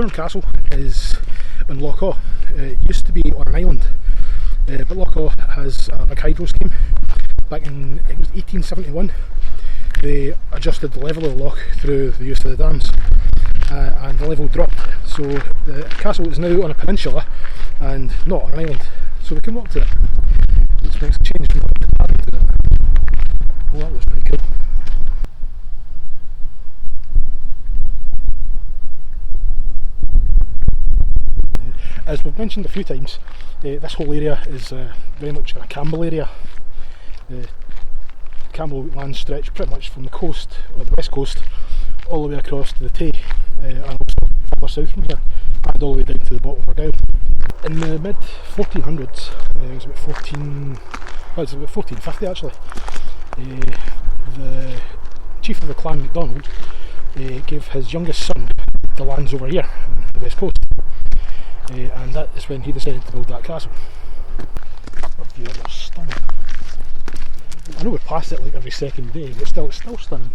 Kilchurn Castle is in Loch Awe. It used to be on an island, but Loch Awe has a big hydro scheme. Back in 1871 they adjusted the level of the loch through the use of the dams, and the level dropped, so the castle is now on a peninsula and not on an island, so we can walk to it, which makes a change from having to paddle to it. Well, that was pretty cool. As we've mentioned a few times, this whole area is very much a Campbell area. Campbell lands stretch pretty much from the coast, or the west coast, all the way across to the 𝕬𝖆𝖑𝖊, and also further south from here, and all the way down to the bottom of Argyll. In the mid 1400s, it was about 1450 actually, the chief of the clan 𝕮𝖆𝖑𝖈𝖍𝖚 gave his youngest son the lands over here on the west coast, and that is when he decided to build that castle. That view is stunning. I know we pass it like every second day, but still, it's still stunning.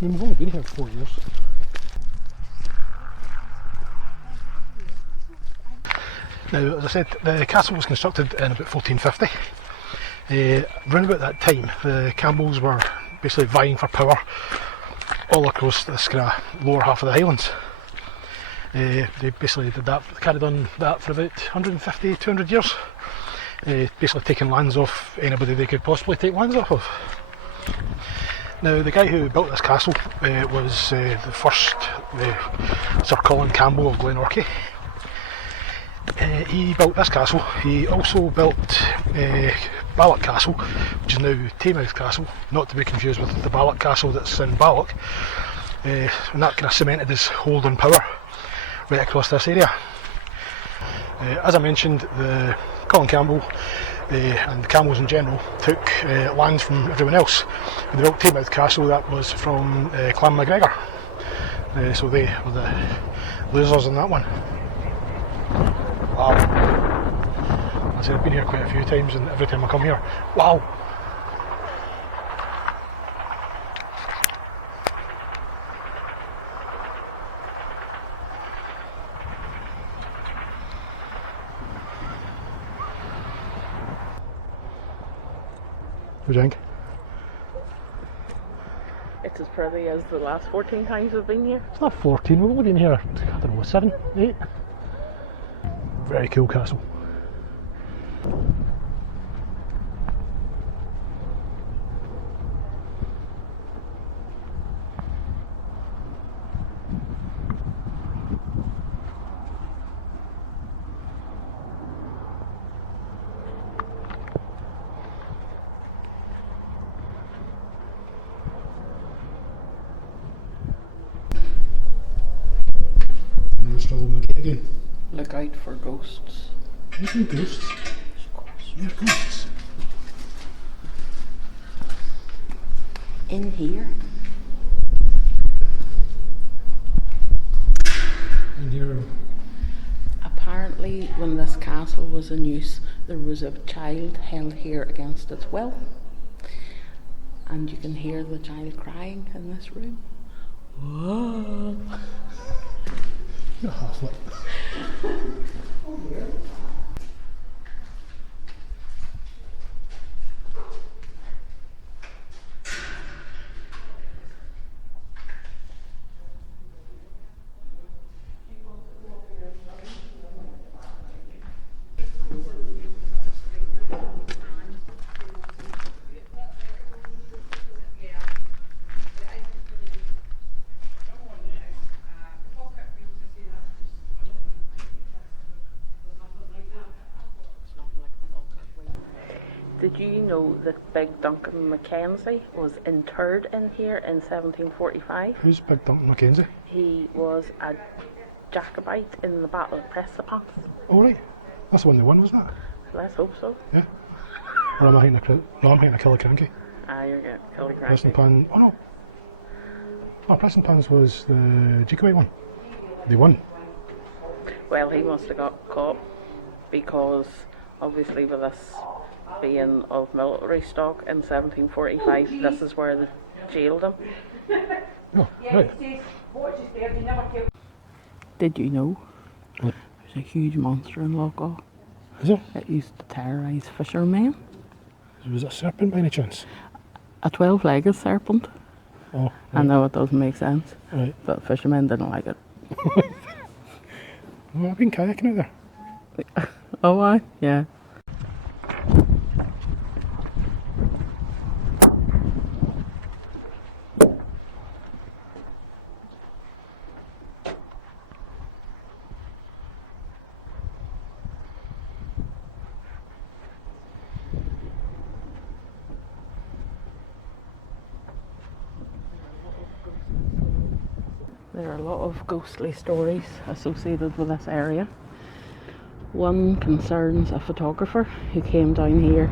I mean, we've only been here for 4 years. Now, as I said, the castle was constructed in about 1450. Around about that time, the Campbells were basically vying for power all across this kind of lower half of the Highlands. They basically did that, carried on that for about 150, 200 years. Basically taking lands off anybody they could possibly take lands off of. Now, the guy who built this castle was the first Sir Colin Campbell of 𝕮𝖆𝖘. He built this castle. He also built 𝕮𝖆𝑘𝑙𝑑𝑑𝑑 Castle, which is now 𝕮𝑆𝑘𝑙𝑑𝑑𝑑 Castle, not to be confused with the 𝕮𝑆𝑘𝑙𝑑𝑑 Castle that's in 𝕮𝑆𝑘. And that kind of cemented his hold on power right across this area. As I mentioned, the Colin Campbell and the Campbells in general took lands from everyone else. They built 𝕮𝑆𝑘𝑙𝑑𝑑𝑑 Castle that was from Clan MacGregor, so they were the losers in that one. Wow. As I've been here quite a few times, and every time I come here, wow! What do you think? It's as pretty as the last 14 times we've been here. It's not 14, we've only been here, I don't know, 7, 8? Very cool castle. Again. Look out for ghosts. There's no ghosts. There's ghosts. In here? In here. Apparently, when this castle was in use, there was a child held here against its will. And you can hear the child crying in this room. Whoa! You're half lit. Did you know that Big Duncan Mackenzie was interred in here in 1745? Who's Big Duncan Mackenzie? He was a Jacobite in the Battle of Precipice. Oh right, that's the one they won, wasn't it? Let's hope so. Yeah. Or am I hitting a crowd? No, I'm hitting a Kilchurn. Ah, you're getting Kilchurn. Pressing Pan. Oh no. Oh, Pressing Pans was the Jacobite one. They won. Well, he must have got caught because obviously with this being of military stock in 1745, this is where they jailed him. Oh, right. Did you know What? there's a huge monster in Loch Awe? Is there? It used to terrorise fishermen. Was it a serpent by any chance? A 12-legged serpent. Oh, right. I know it doesn't make sense, Right. but fishermen didn't like it. Well, I've been kayaking out there. Oh, I? Yeah. There are a lot of ghostly stories associated with this area. One concerns a photographer who came down here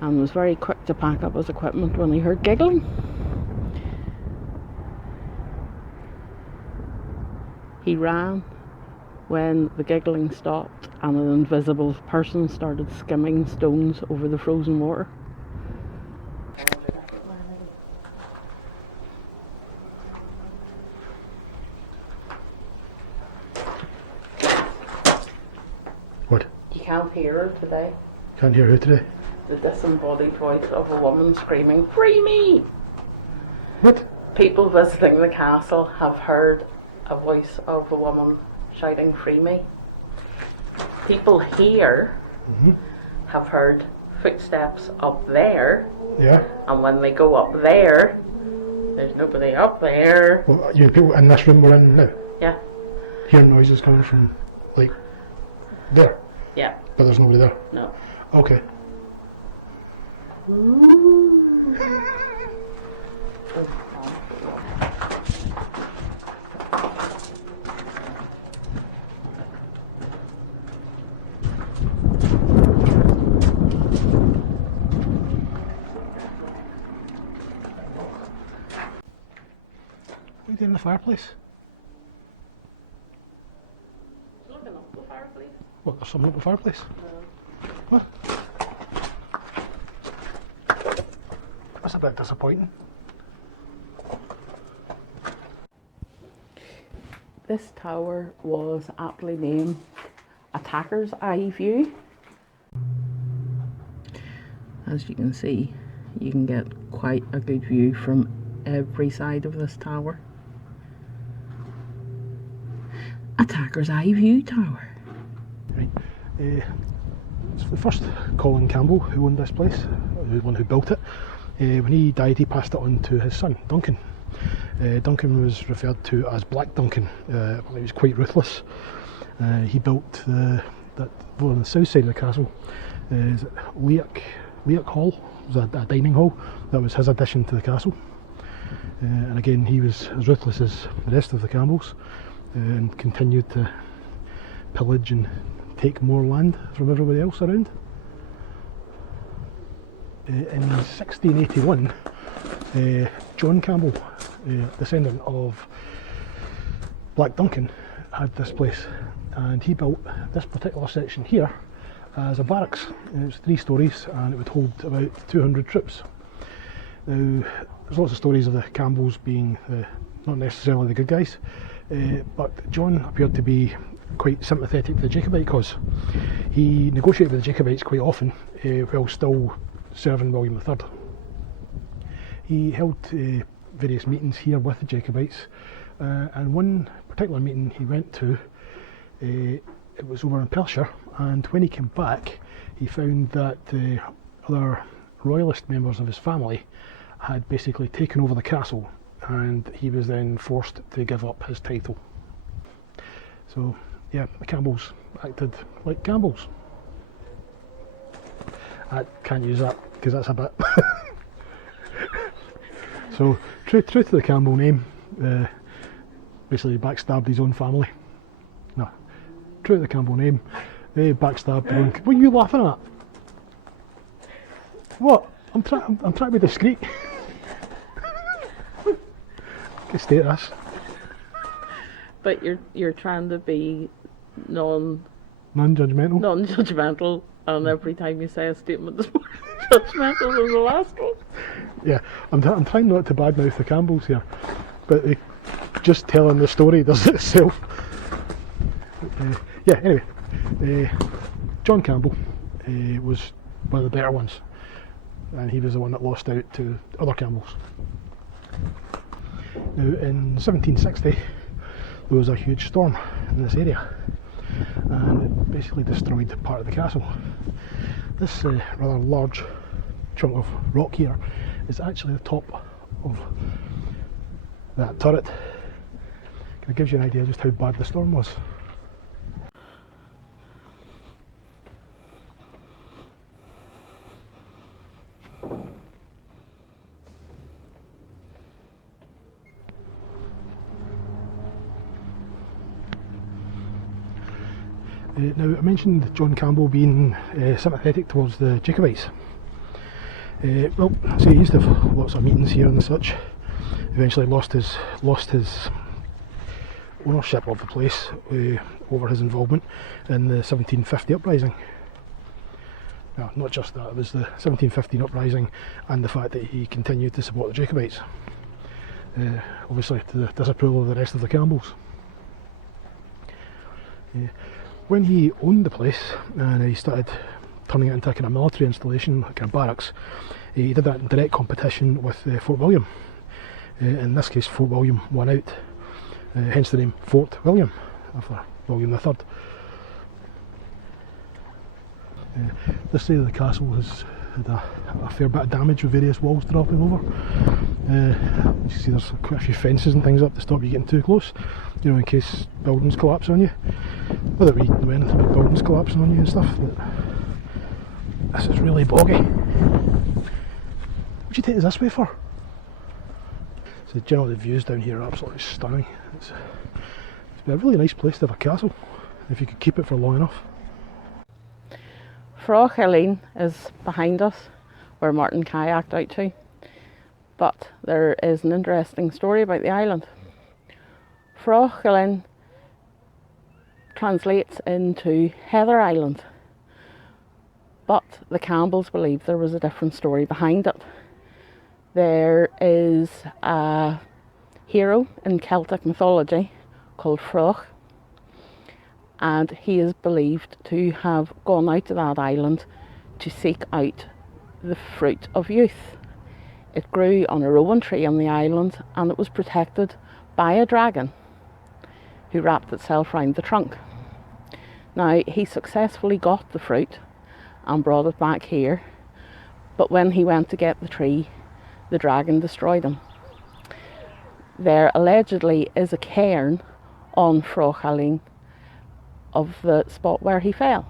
and was very quick to pack up his equipment when he heard giggling. He ran when the giggling stopped and an invisible person started skimming stones over the frozen water. What? You can't hear her today. Can't hear who today? The disembodied voice of a woman screaming, "Free me!" What? People visiting the castle have heard a voice of a woman shouting, "Free me!" People here have heard footsteps up there, Yeah. and when they go up there, there's nobody up there. Well, you mean people in this room we're in now? Yeah, Hearing noises coming from, like, there, yeah, but there's nobody there. no. Okay. What are you doing in the fireplace? Looking up the fireplace? What, there's something up the fireplace? What? That's a bit disappointing. This tower was aptly named Attacker's Eye View. As you can see, you can get quite a good view from every side of this tower. Attacker's Eye View Tower. Right. It's the first Colin Campbell who owned this place, the one who built it. When he died, he passed it on to his son, Duncan. Duncan was referred to as Black Duncan. He was quite ruthless. He built that over on the south side of the castle. Is it 𝕬𝖃 Hall? It was a dining hall. That was his addition to the castle. And again, he was as ruthless as the rest of the Campbells, and continued to pillage and take more land from everybody else around. In 1681, John Campbell, descendant of Black Duncan, had this place, and he built this particular section here as a barracks. It was 3 stories and it would hold about 200 troops. Now, there's lots of stories of the Campbells being not necessarily the good guys, but John appeared to be quite sympathetic to the Jacobite cause. He negotiated with the Jacobites quite often, while still serving William III. He held various meetings here with the Jacobites, and one particular meeting he went to, it was over in Perthshire, and when he came back he found that other royalist members of his family had basically taken over the castle, and he was then forced to give up his title. So yeah, the Campbells acted like Campbells. I can't use that because that's a bit. So true to the Campbell name, basically backstabbed his own family. No, true to the Campbell name, they backstabbed their own. What are you laughing at? What? I'm trying to be discreet. Get status. But you're trying to be Non-judgmental. non-judgmental, and every time you say a statement is more judgmental than the last one. Yeah, I'm trying not to badmouth the Campbells here, but just telling the story does it itself. Yeah, anyway, John Campbell was one of the better ones, and he was the one that lost out to other Campbells. Now in 1760 there was a huge storm in this area, and it basically destroyed part of the castle. This rather large chunk of rock here is actually the top of that turret. It gives you an idea just how bad the storm was. Now I mentioned John Campbell being sympathetic towards the Jacobites. Well, so he used to have lots of meetings here and such. Eventually lost his ownership of the place over his involvement in the 1750 uprising. Well, not just that, it was the 1715 uprising and the fact that he continued to support the Jacobites, obviously to the disapproval of the rest of the Campbells. When he owned the place and he started turning it into a kind of military installation, like a barracks, he did that in direct competition with Fort William. In this case, Fort William won out, hence the name Fort William, after William III. This side of the castle has had a fair bit of damage with various walls dropping over. You see there's quite a few fences and things up to stop you getting too close, you know, in case buildings collapse on you. Not that we know anything about buildings collapsing on you and stuff, but this is really boggy. What'd you take us this way for? So generally the views down here are absolutely stunning. It's a really nice place to have a castle, if you could keep it for long enough. 𝕯𝖑𝖈𝖔𝖚 is behind us, where Martin kayaked out to. But there is an interesting story about the island. 𝕯𝖑𝖈𝖔𝖚 translates into Heather Island, but the Campbells believe there was a different story behind it. There is a hero in Celtic mythology called 𝕯𝖑, and he is believed to have gone out to that island to seek out the fruit of youth. It grew on a rowan tree on the island, and it was protected by a dragon who wrapped itself round the trunk. Now, he successfully got the fruit and brought it back here, but when he went to get the tree, the dragon destroyed him. There allegedly is a cairn on 𝕯𝖑𝖈𝖔𝖚 of the spot where he fell.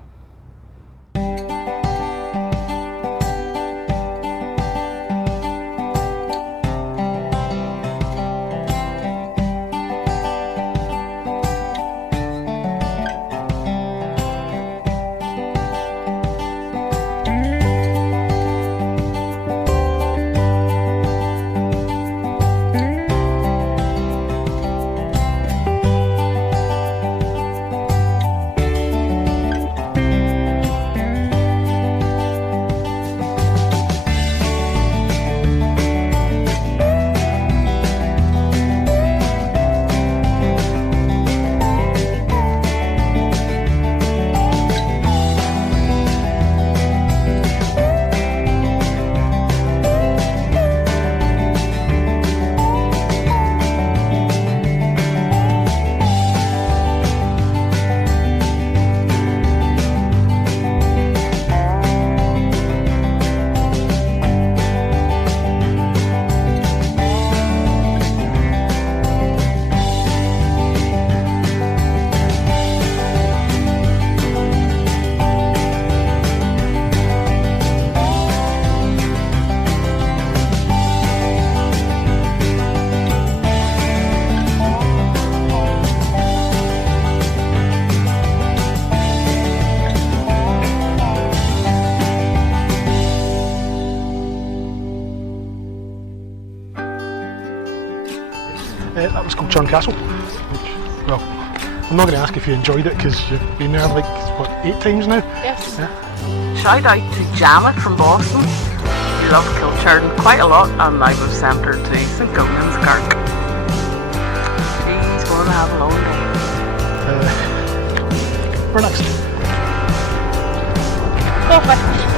That was Kilchurn Castle, which, well, I'm not going to ask if you enjoyed it because you've been there like, what, 8 times now? Yes. Yeah. Shout out to Janet from Boston. We love Kilchurn quite a lot, and I was sent her to 𝕶𝖎𝖑𝖈𝖍𝖘. for next. Oh,